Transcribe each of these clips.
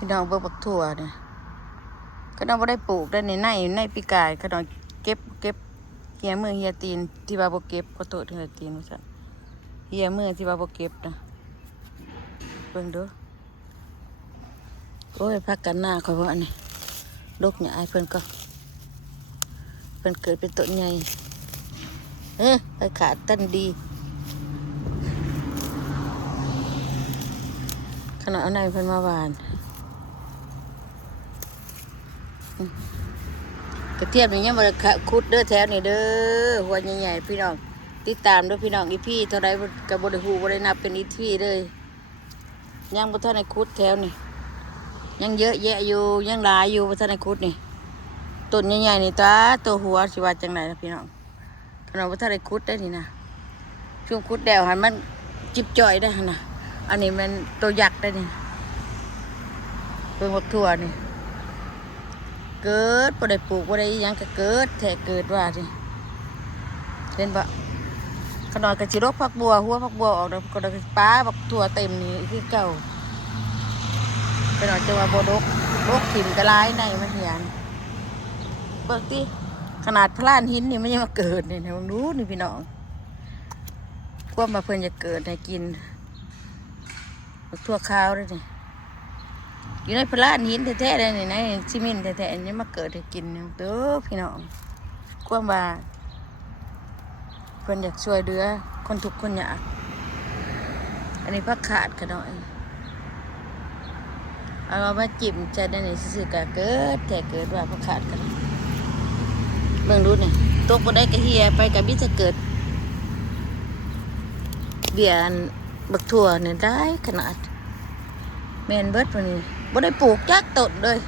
พี่น้องเบิ่งบักถั่วเนี่ยก็น้องบ่ได้ปลูกได้ในปีกายก็น้องเก็บเหียมือเหียตีนที่ว่าบ่เก็บก็โตเหียตีนว่าซั่นเหียมือที่ว่าบ่เก็บนะเบิ่งดูโอ้ยพักกันหน้าข่อยว่าอันนี้ดกเนี่ยไอ้เพิ่นก็เพิ่นเกิดเป็นต้นใหญ่ไปขาดต้นดีขนาดเอาไหนเพิ่นมาหวานกระเทียมนี่ยังบ่ได้ขุดเด้อแถวนี่เด้อหัวใหญ่ๆพี่น้องติดตามด้วยพี่น้องอีพี่เท่าไรก็บ่ได้ฮู้บ่ได้นับเป็นอีพี่เลยยังบ่ทันได้ขุดแถวนี่ยังเยอะแยะอยู่ยังหลายอยู่บ่ทันได้ขุดนี่ต้นใหญ่ๆนี่ตาตัวหัวสิว่าจังไดล่ะพี่น้องขนาดบ่ทันได้ขุดได้นี่นะช่วงขุดแล้วหันมันจิบจ่อยได้หั่นน่ะอันนี้มันตัวยักษ์ได้นี่เบิ่งบักถั่วนี่เกิดบ่ได้ปลูกบ่ได้ยังก็เกิดแท้เกิดว่าสิเห็นบ่ขนาดกระสิรกผักบัวหัวผักบัวออกแล้วก็ได้ป้าบักถั่วเต็มนี่คือเก่าขนาดจะว่าบ่ดกถิ่มกระลายในมันเหียนเบิกติขนาดพลานหินนี่มันยังมาเกิดนี่นะรู้นี่พี่น้องความมาเพิ่นจะเกิดให้กินบักถั่วขาวเลยนี่อยู่ในพลานหินแท้ๆเลยนี่ในซีเมนต์แท้ๆนี่มาเกิดให้กินเด้อพี่น้องความว่าเพิ่นอยากช่วยเหลือคนทุกข์คนยากอันนี้ผักขาดกันหน่อยเอามาจิ้มจะได้นี่ซื่อๆก็เกิดแต่เกิดว่าผักขาดกันเบิ่งดูนี่ตกบ่ได้ก็เฮียไปก็มีจะเกิดเบี้ยอันบักถั่วนี่ได้ขนาดแม่นเบิดพุ่นนี่บ่ได้ปลูกจักต้นเลย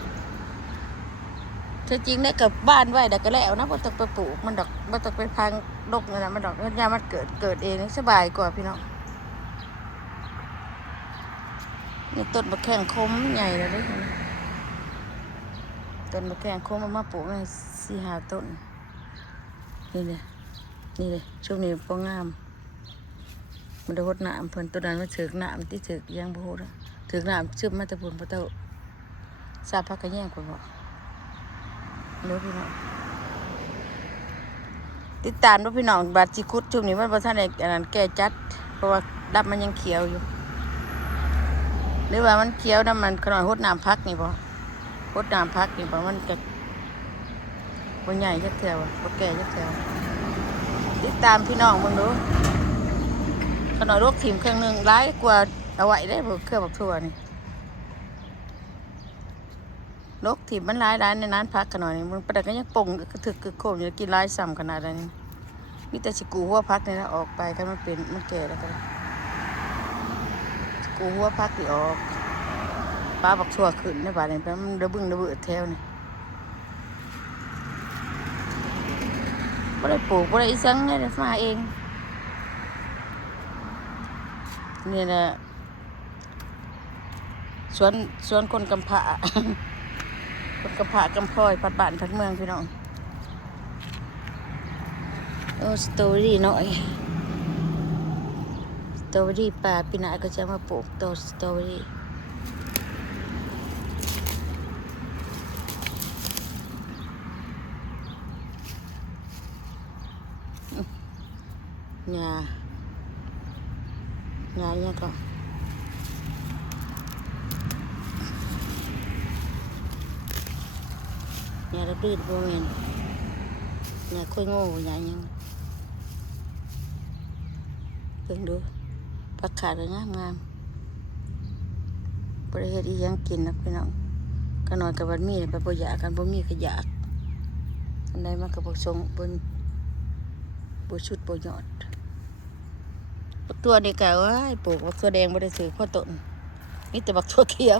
ถ้าจริงได้กับบ้านไว้แต่ก็แล้วนะบ่ต้องไปปลูกมันดอกบ่ต้องไปพังดกนั่นน่ะมันดอกยามมันเกิดเองนี่สบายกว่าพี่น้องนี่ต้นมะแข้งคมใหญ่เลยเด้ต้นมะแข้งคมมันมาปลูกให้4-5 ต้นนี่เลยช่วงนี้บ่งามมันได้รดน้ำเพิ่นตัวนั้นมันถึกน้ำที่ถึกยังบ่ฮู้เด้อถึกน้ำซึมมาแต่พุ่นบ่เต้าทราบพักก็แย่งกว่าบ่เด้อพี่น้องติดตามด้วยพี่น้องบาดจิคุดช่วงนี้มันบ่ทันได้อันนั้นแก่จัดเพราะว่าดับมันยังเขียวอยู่หรือว่ามันเขียวน้ำมันขนาดรดน้ำพักนี่บ่รดน้ำพักนี่บ่มันจะบ่ใหญ่จักแถวบ่แก่จักแถวติดตามพี่น้องเบิ่งดูขนาดโรคถิ่มเครื่องนึงร้ายกว่าเอาไว้ได้บ่เครื่องบักถั่วนี่โรคถิ่มมันร้ายในนั้นพักกันหน่อยนี่มันประเดี๋ยวก็ยังป่งกระถึกกระโคมอยู่กินร้ายซ้ำขนาดนี้มีแต่สิกูหัวพักนี่นะออกไปกันมันเป็นมันแก่แล้วกันกูหัวพักที่ออกปลาบักถั่วขึ้นในบ้านนี่มันระบึ้งระเบิดแถวนี่บ่ได้ปลูกบ่ได้อีสังได้มาเองนี่แหละสวนคนกำพร้า คนกำพร้ากำพร้อยพัดบ้านพัดเมืองพี่น้องโอ้สตรอเบอรี่หน่อยสตรอเบอรี่ป่าปีหน้าก็จะมาปลูกต้นสตรอเบอรี่หญ้าเนี่ยก็หญ้าระดื้อบ่แม่นหญ้าค่อยโง่หญ้ายังเพิ่งดูผักขาดงามบ่ได้เฮ็ดอีหยังกินนะพี่น้องก็นอนกับวันมีไปบ่อยากกันบ่มีก็อยากอันใดมันก็บ่ทรงบ่ชุดบ่ยอดบักตัวนี่ก็เอ้ยปลูกบักตัวแดงบ่ได้ซื้อข้อต้นมีแต่บักตัวเขียว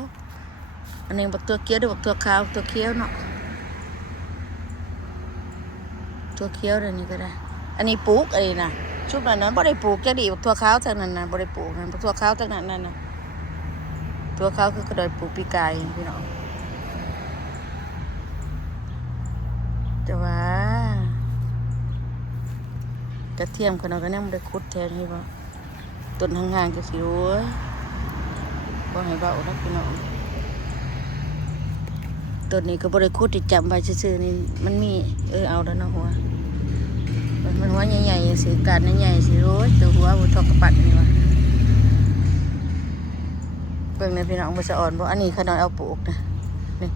อันนี้บักตัวเขียวด้วยบักตัวขาวตัวเขียวเนาะตัวเขียวเดี๋ยวนี้ก็ได้อันนี้ปลูกไอ้น่ะชุบนั้นบ่ได้ปลูกจักดีบักตัวขาวจังนั้นน่ะบ่ได้ปลูกบักตัวขาวจังนั้นน่ะตัวขาวคือกระโดดปลูกปีกายพี่น้องแต่ว่ากระเทียมขนาดก็ยังบ่ได้ขุดแทนนี่บ่ต้นห่างๆจังซี่โอ้ยบ่ให้เว้านะพี่น้อง ต้นนี้ก็บริคุดที่จำไว้ซื่อๆนี่มันมีเอาแล้วเนาะหัวมันหัวใหญ่ๆสิการใหญ่ๆสิโอ้ยตัวหัวบุทอกกระปัดนี่วะเบิ่งในพี่น้องมันจะอ่อนบ่อันนี้ขนาดเอาปลูกนะนี่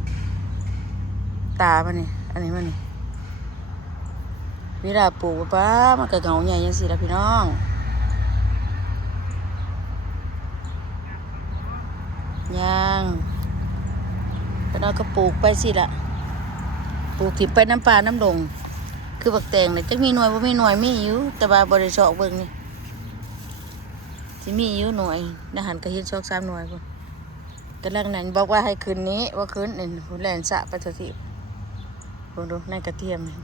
ตามันนี่อันนี้มันนี่เวลาปลูกป้ามันก็เงาใหญ่ยังสิละพี่น้องยังขนาดก็ปลูกไปสิละปลูกถิ่ไปน้ำปลาน้ำดงคือบักแตงเนี่ยจะมีหน่วยบ่มีหน่วยมีอยู่แต่ว่าบริษัทเบิ่งนี่ที่มีอยู่หน่วยอาหารก็เห็น2-3หน่วยพุ่นกำลังนั้นบอกว่าให้คืนนี้ว่าคืนนี่หุ่นแลนสะไปเถอะสิเบิ่งดูในกระเทียมนี่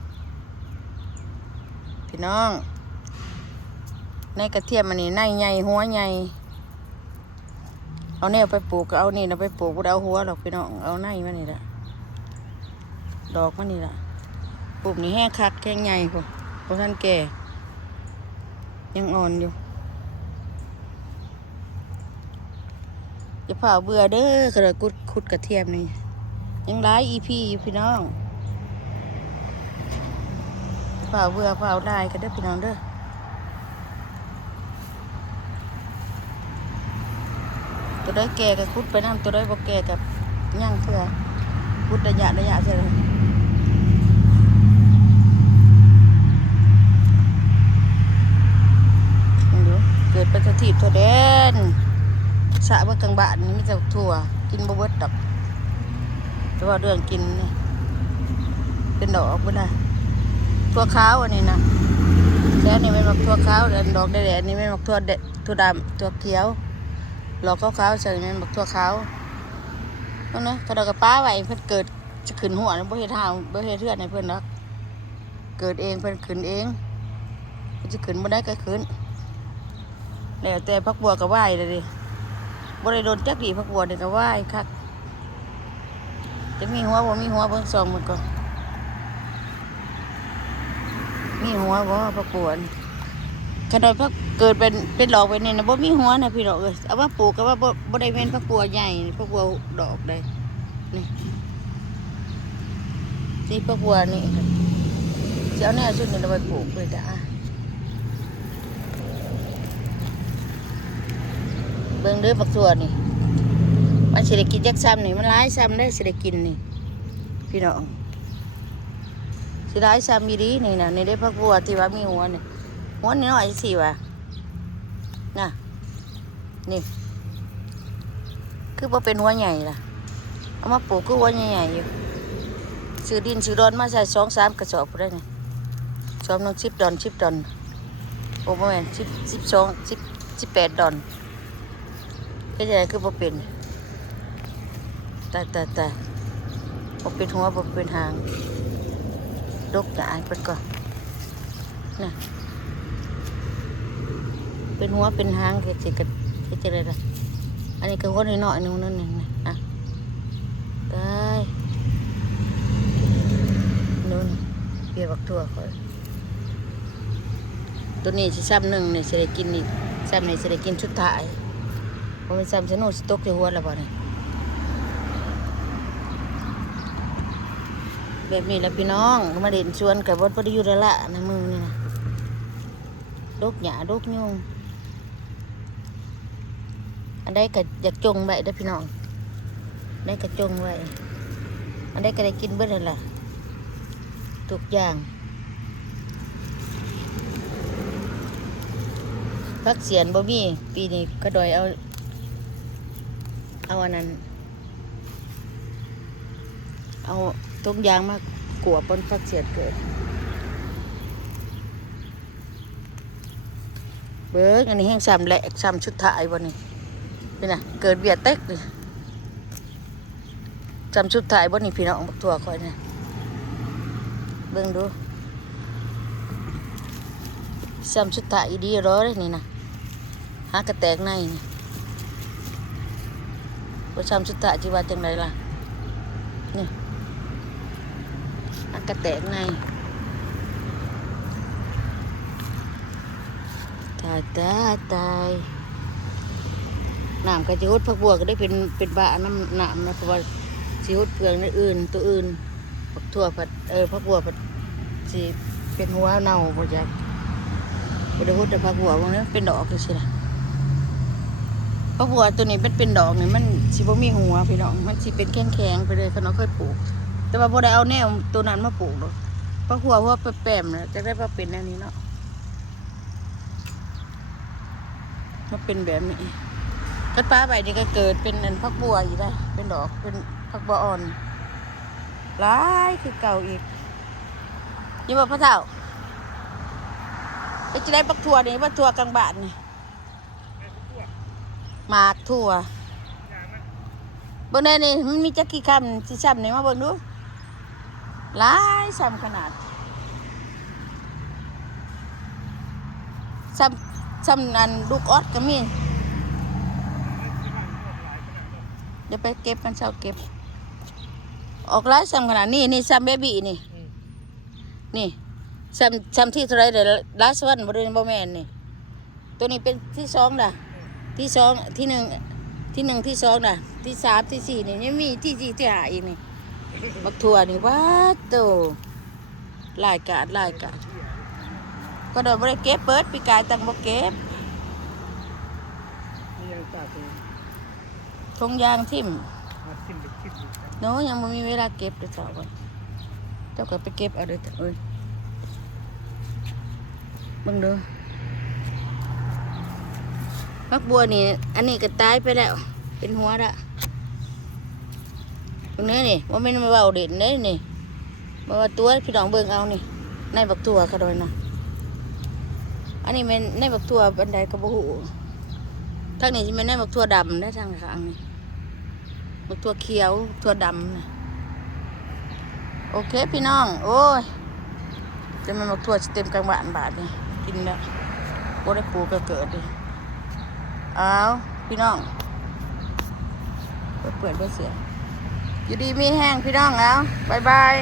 พี่น้องในกระเทียมมันนี่ในใหญ่หัวใหญ่เอาแนวไปปลูกก็เอานี่นะไปปลูกบ่ได้เอาหัวหรอกพี่น้องเอาในมันนี่แหละดอกมันนี่แหละปลูกนี่แห้งคักแห้งใหญ่พุ่นเพราะท่านแก่ยังอ่อนอยู่อย่าเผาเบื่อเด้อกระคุดกระเทียมนี่ยังร้ายอีพีอยู่พี่น้องเผาเบื่อเผาได้กันเด้อพี่น้องเด้อตัวได้แก่กับคุดไปน้ำตัวได้บ่แก่กับย่างเพื่อคุดระยะใช่ไหมดูเกิดเป็นทีบถั่วแดนสะเมื่อกลางบ้านนี่มีแต่ถั่วกินบ่เบิดดอกแต่ว่าเรื่องกินนี่เป็นดอกบ่ได้ถั่วขาวอันนี้นะแค่นี้เป็นดอกถั่วขาวดอกแดงๆนี่เป็นดอกถั่วดำถั่วเขียวหลอกขาวๆใส่เป็นดอกถั่วขาวนั่นนะกระดอกกระป้าไว้เพิ่นเกิดจะขึ้นหัวบ่เฮ็ดห่าบ่เฮ็ดเทือนให้เพิ่นดอกเกิดเองเพิ่นขึ้นเองจะขึ้นบ่ได้ก็ขึ้นแล้วแต่พักบัวก็ไหวเลยดิบ่ได้โดนจักดีพักบัวนี่ก็ไหวคักจะมีหัวบ่มีหัวเบิ่งซองมันก่อนมีหัวบ่พักบัวขนาดพักเกิดเป็นดอกไปนี่นะบ่มีหัวนะพี่น้องเอ้ยเอาว่าปลูกก็ว่าบ่ได้เป็นพักบัวใหญ่พักบัวดอกได้นี่ที่พักบัวนี่เจ้าแน่ชุดนี้เราไปปลูกเลยจ้ะเบิ่งเด้อผักถั่วนี่มันสิได้กินจักซ้ำนี่มันหลายซ้ำได้สิได้กินนี่พี่น้องสิหลายซ้ำอีหลีนี่น่ะนี่ได้ผักบัวที่ว่ามีหัวนี่หัวนี่น้อยสิว่าน่ะนี่คือบ่เป็นหัวใหญ่ล่ะเอามาปลูกคือหัวใหญ่ๆอยู่ซื้อดินซื้อดอนมาใส่2-3กระสอบได้นี่สอบนึง10 ดอนโอ้บ่แม่น18 ดอนก็จะได้คือบ่เป็นแต่บ่เป็นหัวบ่เป็นหางดกจะอายเพิ่นก่อนน่ะเป็นหัวเป็นหางเฮ็ดสิก็เฮ็ดจังได๋ล่ะอันนี้ก็หัวน้อยๆนึงนั่นนี่อ่ะได้นู่นเกี่ยวบักถั่วค่อยตัวนี้สิซ้ำหนึ่งนี่สิได้กินอีกซ้ำนี่สิได้กินสุดท้ายเพราะมันซ้ำสนุกสตกที่หัวแล้วบ่นี่แบบนี้แหละพี่น้องมาเด่นชวนกับบดพอดีอยู่แล้วละในมือนี่นะดกหยาดกยุ่งอันใดก็อยากจงไว้ได้พี่น้องได้ก็จงไว้อันใดก็ได้กินเบิดแล้วล่ะทุกอย่างพักเสียนบ่มีปีนี้ก็ดอยเอาอันนั้นเอาต้มยางมากลัวปนพักเสียนเกิดเบิ้งอันนี้แห้งซ้ำแหละซ้ำชุดถ่ายวันนี้นี่นะเกิดเบียดเต็กเลยซ้ำชุดถ่ายวันนี้พี่น้องบักถั่วคอยเนี่ยเบิ้งดูซ้ำชุดถ่ายอีดีร้อเลยนี่นะหากระแตกในนี่ว่าซ้ำชุดถ่ายจีว่าจังไรล่ะนี่หากระแตกในตายน้ำกระจุดพักบัวก็ได้เป็นบ้าน้ำนะเพราะว่า สิฮุดเปลืองในอื่นตัวอื่นผักถั่วผัดผักบัวผัดสิเป็นหัวเน่าบ่จักบ่ได้ฮุดแต่ผักบัวพวกนี้เป็นดอกจังซี่ล่ะผักบัวตัวนี้เป็นดอกนี่มันสิบ่มีหัวพี่น้องมันสิเป็นแข็งๆไปเลยคันเราเคยปลูกแต่ว่าบ่ได้เอาแนวตัวนั้นมาปลูกดอกผักบัวหัวแปมๆน่ะจักได้ว่าเป็นแนวนี้เนาะมันเป็นแบบนี้กัดป้าไปนี่ก็เกิดเป็นผักบัวอีกได้เป็นดอกเป็นผักบัวอ่อนหลายคือเก่าอีกยี่บอกพระเฒ่าไปจะได้ผักถั่วนี่ผักถั่วกลางบ้านนี่หมากถั่วเบิ่งได้นี่มันมีจักกี่คำสิซ้ำนี่มาเบิ่งดูหลายซ้ำขนาดซ้ำอันลูกออดก็มีเดี๋ยวไปเก็บมันเช้าเก็บออกหลายซ้ำขนาดนี่ซ้ำเบบี้นี่ซ้ำที่เท่าไรเดี๋ยวลาสวันบริเวณบ่แม่นนี่ตัวนี้เป็นที่สองด่ะที่สองที่หนึ่งที่สองด่ะที่สามที่สี่นี่ยังมีที่สี่ที่ห้าอีกนี่บักถั่วนี่ว้าโตลายกาดก็โดนบริเก็บเปิดปีกายตังบ่เก็บทงยางทิ่มโน้ยังไม่มีเวลาเก็บเดี๋ยวเจ้าก็ไปเก็บเอาเดี๋ยวบังดูพักบัวนี่อันนี้ก็ตายไปแล้วเป็นหัวละตรงนี้นี่ว่าไม่มาเบาเด่นเลยนี่มาว่าตัวพี่น้องเบิ่งเอานี่ในบักตัวเขาโดยนะอันนี้เป็นในบักตัวบันไดกระบอกหูทางนี้จะเป็นในบักตัวดำได้ทางข้างนี่บักตัวเขียวตัวดำนะโอเคพี่น้องโอ้ยจะมันบักตัวเต็มกลางบาทนี่กินแล้วบ่ได้ปูก็เกิดดิเอาพี่น้องเปิดเสียอยู่ดีมีแห้งพี่น้องแล้วบาย